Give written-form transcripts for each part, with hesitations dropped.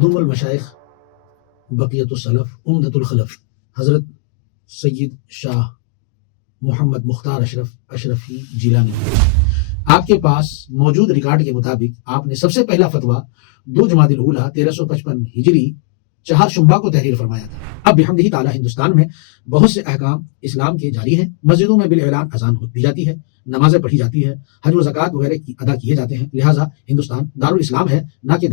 مخدوم المشائخ بقیت السلف عمدۃ الخلف حضرت سید شاہ محمد مختار اشرفی جیلانی، آپ کے پاس موجود ریکارڈ کے مطابق آپ نے سب سے پہلا فتویٰ 2 جمادی الاولیٰ 1355 ہجری 4 شنبہ کو تحریر فرمایا تھا۔ اب بحمدہ تعالیٰ ہندوستان میں بہت سے احکام اسلام کے جاری ہیں، مسجدوں میں بالاعلان اذان دی جاتی ہے، نمازیں پڑھی جاتی ہے، حج و زکوٰۃ وغیرہ ادا کیے جاتے ہیں، لہٰذا ہندوستان دارالاسلام ہے نہ کہ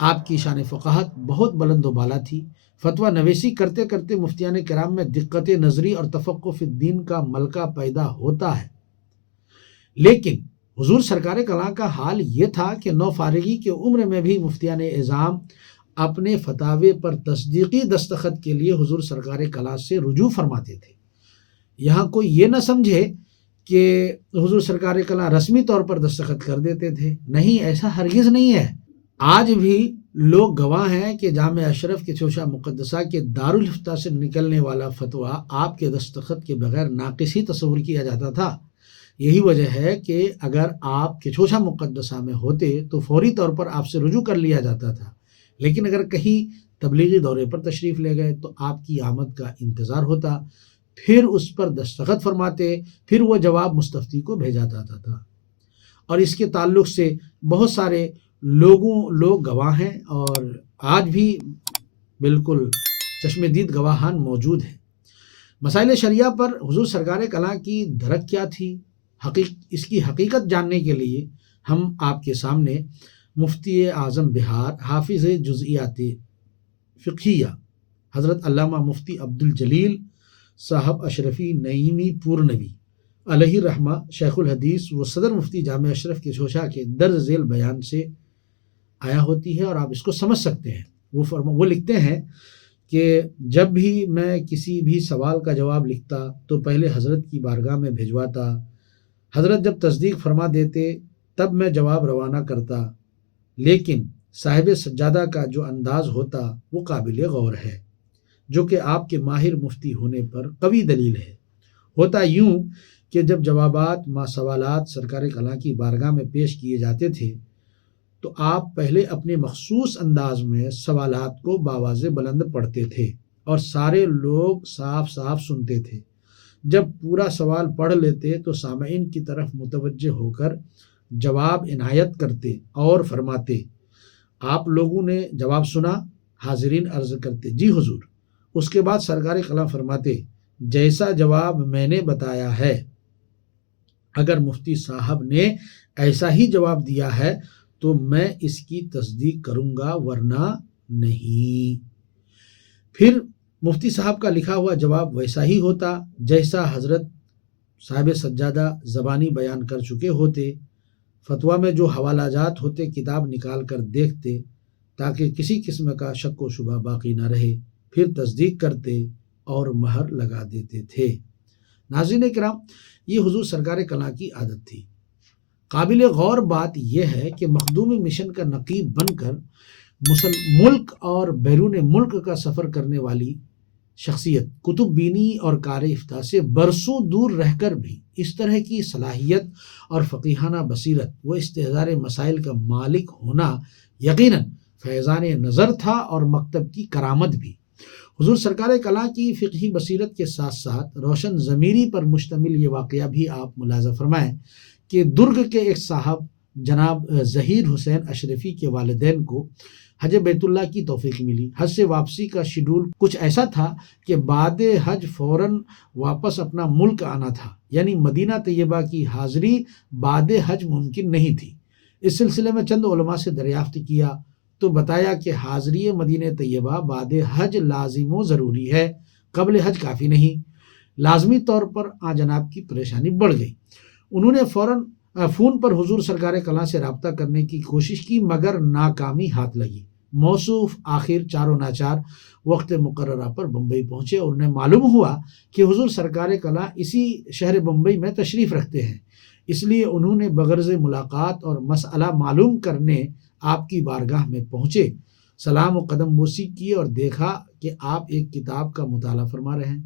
آپ کی شان فقاہت بہت بلند و بالا تھی۔ فتویٰ نویسی کرتے کرتے مفتیان کرام میں دقت نظری اور تفقہ فی الدین کا ملکہ پیدا ہوتا ہے، لیکن حضور سرکار کلاں کا حال یہ تھا کہ نو فارغی کی عمر میں بھی مفتیان اعظام اپنے فتاوے پر تصدیقی دستخط کے لیے حضور سرکار کلاں سے رجوع فرماتے تھے۔ یہاں کوئی یہ نہ سمجھے کہ حضور سرکار کلاں رسمی طور پر دستخط کر دیتے تھے، نہیں، ایسا ہرگز نہیں ہے۔ آج بھی لوگ گواہ ہیں کہ جامع اشرف کے چوشہ مقدسہ کے دارالفتہ سے نکلنے والا فتویٰ آپ کے دستخط کے بغیر ناقص ہی تصور کیا جاتا تھا۔ یہی وجہ ہے کہ اگر آپ کے چوشہ مقدسہ میں ہوتے تو فوری طور پر آپ سے رجوع کر لیا جاتا تھا، لیکن اگر کہیں تبلیغی دورے پر تشریف لے گئے تو آپ کی آمد کا انتظار ہوتا، پھر اس پر دستخط فرماتے، پھر وہ جواب مستفتی کو بھیجا جاتا تھا، اور اس کے تعلق سے بہت سارے لوگ گواہ ہیں اور آج بھی بالکل چشم دید گواہان موجود ہیں۔ مسائل شریعہ پر حضور سرکار کلاں کی دھڑک کیا تھی، اس کی حقیقت جاننے کے لیے ہم آپ کے سامنے مفتی اعظم بہار حافظ جزئیات فقہیہ حضرت علامہ مفتی عبدالجلیل صاحب اشرفی نعیمی پورنوی علیہ رحمہ شیخ الحدیث و صدر مفتی جامع اشرف کے چوشہ کے درج ذیل بیان سے آیا ہوتی ہے، اور آپ اس کو سمجھ سکتے ہیں۔ وہ لکھتے ہیں کہ جب بھی میں کسی بھی سوال کا جواب لکھتا تو پہلے حضرت کی بارگاہ میں بھجواتا، حضرت جب تصدیق فرما دیتے تب میں جواب روانہ کرتا، لیکن صاحب سجادہ کا جو انداز ہوتا وہ قابل غور ہے، جو کہ آپ کے ماہر مفتی ہونے پر قوی دلیل ہے۔ ہوتا یوں کہ جب جوابات ما سوالات سرکار کلاں کی بارگاہ میں پیش کیے جاتے تھے تو آپ پہلے اپنے مخصوص انداز میں سوالات کو بآواز بلند پڑھتے تھے اور سارے لوگ صاف صاف سنتے تھے۔ جب پورا سوال پڑھ لیتے تو سامعین کی طرف متوجہ ہو کر جواب عنایت کرتے اور فرماتے، آپ لوگوں نے جواب سنا؟ حاضرین عرض کرتے، جی حضور۔ اس کے بعد سرکار کلاں فرماتے، جیسا جواب میں نے بتایا ہے، اگر مفتی صاحب نے ایسا ہی جواب دیا ہے تو میں اس کی تصدیق کروں گا، ورنہ نہیں۔ پھر مفتی صاحب کا لکھا ہوا جواب ویسا ہی ہوتا جیسا حضرت صاحب سجادہ زبانی بیان کر چکے ہوتے۔ فتویٰ میں جو حوالہ جات ہوتے کتاب نکال کر دیکھتے تاکہ کسی قسم کا شک و شبہ باقی نہ رہے، پھر تصدیق کرتے اور مہر لگا دیتے تھے۔ ناظرین کرام، یہ حضور سرکار کلاں کی عادت تھی۔ قابل غور بات یہ ہے کہ مخدوم مشن کا نقیب بن کر ملک اور بیرون ملک کا سفر کرنے والی شخصیت کتب بینی اور کار افتاء سے برسوں دور رہ کر بھی اس طرح کی صلاحیت اور فقیہانہ بصیرت و استحضار مسائل کا مالک ہونا یقیناً فیضان نظر تھا اور مکتب کی کرامت بھی۔ حضور سرکار کلاں کی فقہی بصیرت کے ساتھ ساتھ روشن ضمیری پر مشتمل یہ واقعہ بھی آپ ملاحظہ فرمائیں کہ درگ کے ایک صاحب جناب ظہیر حسین اشرفی کے والدین کو حج بیت اللہ کی توفیق ملی۔ حج سے واپسی کا شیڈول کچھ ایسا تھا کہ بعد حج فوراً واپس اپنا ملک آنا تھا، یعنی مدینہ طیبہ کی حاضری بعد حج ممکن نہیں تھی۔ اس سلسلے میں چند علماء سے دریافت کیا تو بتایا کہ حاضری مدینہ طیبہ بعد حج لازم و ضروری ہے، قبل حج کافی نہیں۔ لازمی طور پر جناب کی پریشانی بڑھ گئی۔ انہوں نے فون پر حضور سرکار کلاں سے رابطہ کرنے کی کوشش کی، مگر ناکامی ہاتھ لگی۔ موصوف آخر چاروں ناچار وقت مقررہ پر بمبئی پہنچے اور انہیں معلوم ہوا کہ حضور سرکار کلاں اسی شہر بمبئی میں تشریف رکھتے ہیں، اس لیے انہوں نے بغرض ملاقات اور مسئلہ معلوم کرنے آپ کی بارگاہ میں پہنچے، سلام و قدم بوسی کی اور دیکھا کہ آپ ایک کتاب کا مطالعہ فرما رہے ہیں۔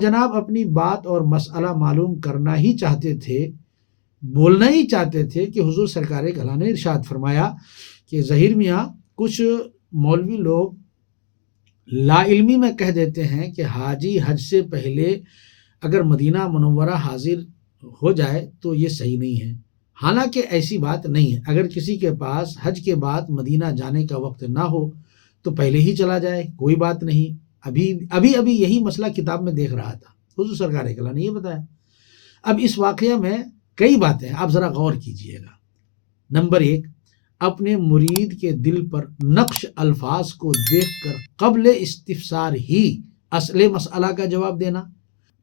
جناب اپنی بات اور مسئلہ معلوم کرنا ہی چاہتے تھے بولنا ہی چاہتے تھے کہ حضور سرکار کلام نے ارشاد فرمایا کہ ظہیر میاں کچھ مولوی لوگ لا علمی میں کہہ دیتے ہیں کہ حاجی حج سے پہلے اگر مدینہ منورہ حاضر ہو جائے تو یہ صحیح نہیں ہے، حالانکہ ایسی بات نہیں ہے۔ اگر کسی کے پاس حج کے بعد مدینہ جانے کا وقت نہ ہو تو پہلے ہی چلا جائے، کوئی بات نہیں۔ ابھی یہی مسئلہ کتاب میں دیکھ رہا تھا، حضور سرکار کلام نے یہ بتایا۔ اب اس واقعہ میں کئی باتیں آپ ذرا غور کیجئے گا۔ نمبر 1، اپنے مرید کے دل پر نقش الفاظ کو دیکھ کر قبل استفسار ہی اصل مسئلہ کا جواب دینا۔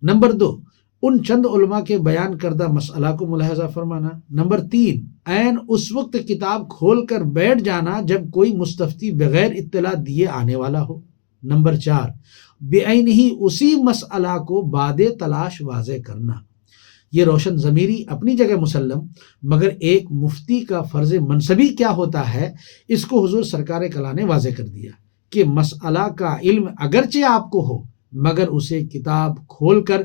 نمبر 2، ان چند علماء کے بیان کردہ مسئلہ کو ملاحظہ فرمانا۔ نمبر 3، عین اس وقت کتاب کھول کر بیٹھ جانا جب کوئی مستفتی بغیر اطلاع دیے آنے والا ہو۔ نمبر 4، بعین ہی اسی مسئلہ کو بعد تلاش واضح کرنا۔ یہ روشن ضمیری اپنی جگہ مسلم، مگر ایک مفتی کا فرض منصبی کیا ہوتا ہے اس کو حضور سرکار کلام نے واضح کر دیا کہ مسئلہ کا علم اگرچہ آپ کو ہو مگر اسے کتاب کھول کر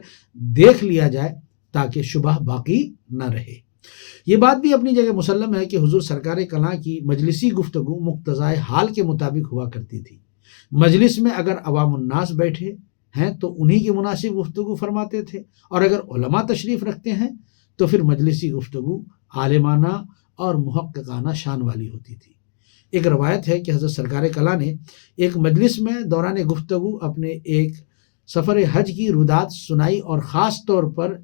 دیکھ لیا جائے تاکہ شبہ باقی نہ رہے۔ یہ بات بھی اپنی جگہ مسلم ہے کہ حضور سرکار کلام کی مجلسی گفتگو مقتضائے حال کے مطابق ہوا کرتی تھی۔ مجلس میں اگر عوام الناس بیٹھے ہیں تو انہی کی مناسب گفتگو فرماتے تھے، اور اگر علماء تشریف رکھتے ہیں تو پھر مجلسی گفتگو عالمانہ اور محققانہ شان والی ہوتی تھی۔ ایک روایت ہے کہ حضرت سرکار کلام نے ایک مجلس میں دوران گفتگو اپنے ایک سفر حج کی رودات سنائی، اور خاص طور پر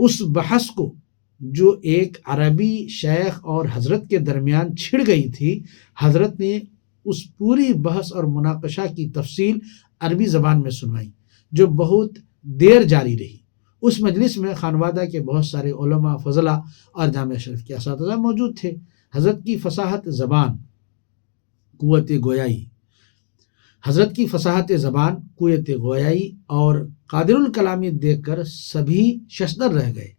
اس بحث کو جو ایک عربی شیخ اور حضرت کے درمیان چھڑ گئی تھی۔ حضرت نے اس پوری بحث اور مناقشہ کی تفصیل عربی زبان میں سنوائی جو بہت دیر جاری رہی۔ اس مجلس میں خانوادہ کے بہت سارے علماء، فضلاء اور جامعہ شریف کے اساتذہ موجود تھے۔ حضرت کی فصاحت زبان، قوت گویائی اور قادر الکلامی دیکھ کر سبھی ششدر رہ گئے۔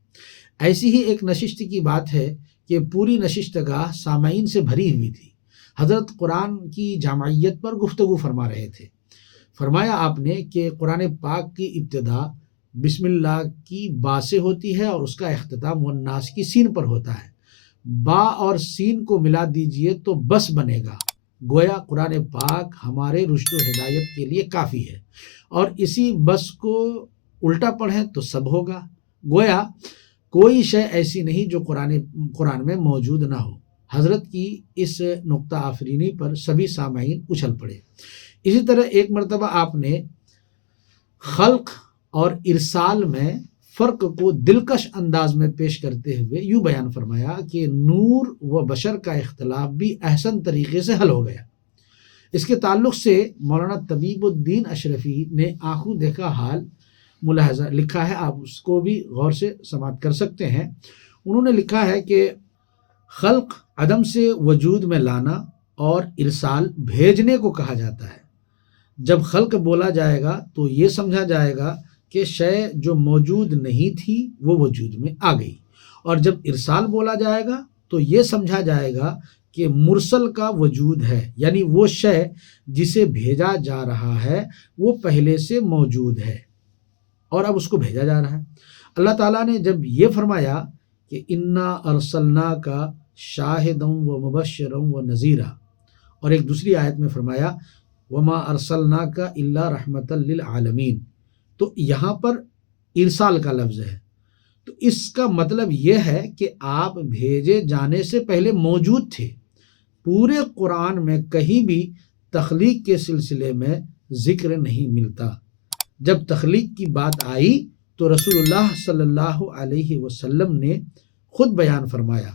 ایسی ہی ایک نشست کی بات ہے کہ پوری نشست گاہ سامعین سے بھری ہوئی تھی۔ حضرت قرآن کی جامعیت پر گفتگو فرما رہے تھے۔ فرمایا آپ نے کہ قرآن پاک کی ابتدا بسم اللہ کی با سے ہوتی ہے اور اس کا اختتام والناس کی سین پر ہوتا ہے۔ با اور سین کو ملا دیجئے تو بس بنے گا۔ گویا قرآن پاک ہمارے رشد و ہدایت کے لیے کافی ہے، اور اسی بس کو الٹا پڑھیں تو سب ہوگا۔ گویا کوئی شے ایسی نہیں جو قرآن میں موجود نہ ہو۔ حضرت کی اس نقطہ آفرینی پر سبھی سامعین اچھل پڑے۔ اسی طرح ایک مرتبہ آپ نے خلق اور ارسال میں فرق کو دلکش انداز میں پیش کرتے ہوئے یوں بیان فرمایا کہ نور و بشر کا اختلاف بھی احسن طریقے سے حل ہو گیا۔ اس کے تعلق سے مولانا طبیب الدین اشرفی نے آنکھوں دیکھا حال ملاحظہ لکھا ہے، آپ اس کو بھی غور سے سماعت کر سکتے ہیں۔ انہوں نے لکھا ہے کہ خلق عدم سے وجود میں لانا اور ارسال بھیجنے کو کہا جاتا ہے۔ جب خلق بولا جائے گا تو یہ سمجھا جائے گا کہ شے جو موجود نہیں تھی وہ وجود میں آ گئی، اور جب ارسال بولا جائے گا تو یہ سمجھا جائے گا کہ مرسل کا وجود ہے، یعنی وہ شے جسے بھیجا جا رہا ہے وہ پہلے سے موجود ہے اور اب اس کو بھیجا جا رہا ہے۔ اللہ تعالیٰ نے جب یہ فرمایا کہ انا ارسلناک شاہدا و مبشرا و نذیرا، اور ایک دوسری آیت میں فرمایا وما ارسلناک الا رحمتا للعالمین، تو یہاں پر ارسال کا لفظ ہے، تو اس کا مطلب یہ ہے کہ آپ بھیجے جانے سے پہلے موجود تھے۔ پورے قرآن میں کہیں بھی تخلیق کے سلسلے میں ذکر نہیں ملتا۔ جب تخلیق کی بات آئی تو رسول اللہ صلی اللہ علیہ وسلم نے خود بیان فرمایا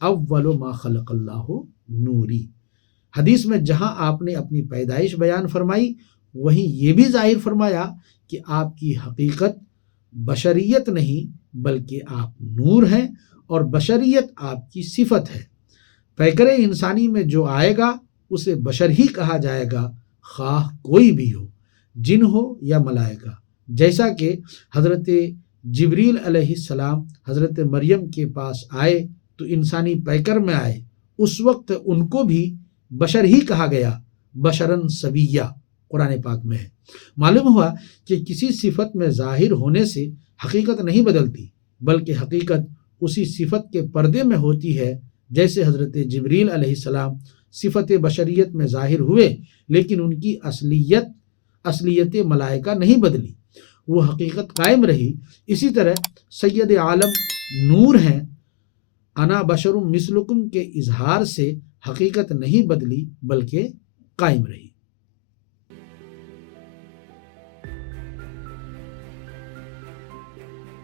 اول ما خلق اللہ نوری۔ حدیث میں جہاں آپ نے اپنی پیدائش بیان فرمائی وہیں یہ بھی ظاہر فرمایا کہ آپ کی حقیقت بشریت نہیں بلکہ آپ نور ہیں، اور بشریت آپ کی صفت ہے۔ پیکر انسانی میں جو آئے گا اسے بشر ہی کہا جائے گا، خواہ کوئی بھی ہو، جن ہو یا ملائکہ۔ جیسا کہ حضرت جبریل علیہ السلام حضرت مریم کے پاس آئے تو انسانی پیکر میں آئے، اس وقت ان کو بھی بشر ہی کہا گیا، بشرن سویہ قرآن پاک میں ہے۔ معلوم ہوا کہ کسی صفت میں ظاہر ہونے سے حقیقت نہیں بدلتی، بلکہ حقیقت اسی صفت کے پردے میں ہوتی ہے جیسے حضرت جبریل علیہ السلام صفت بشریت میں ظاہر ہوئے، لیکن ان کی اصلیت ملائکہ نہیں بدلی، وہ حقیقت قائم رہی۔ اسی طرح سید عالم نور ہیں، انا بشر مثلکم کے اظہار سے حقیقت نہیں بدلی بلکہ قائم رہی۔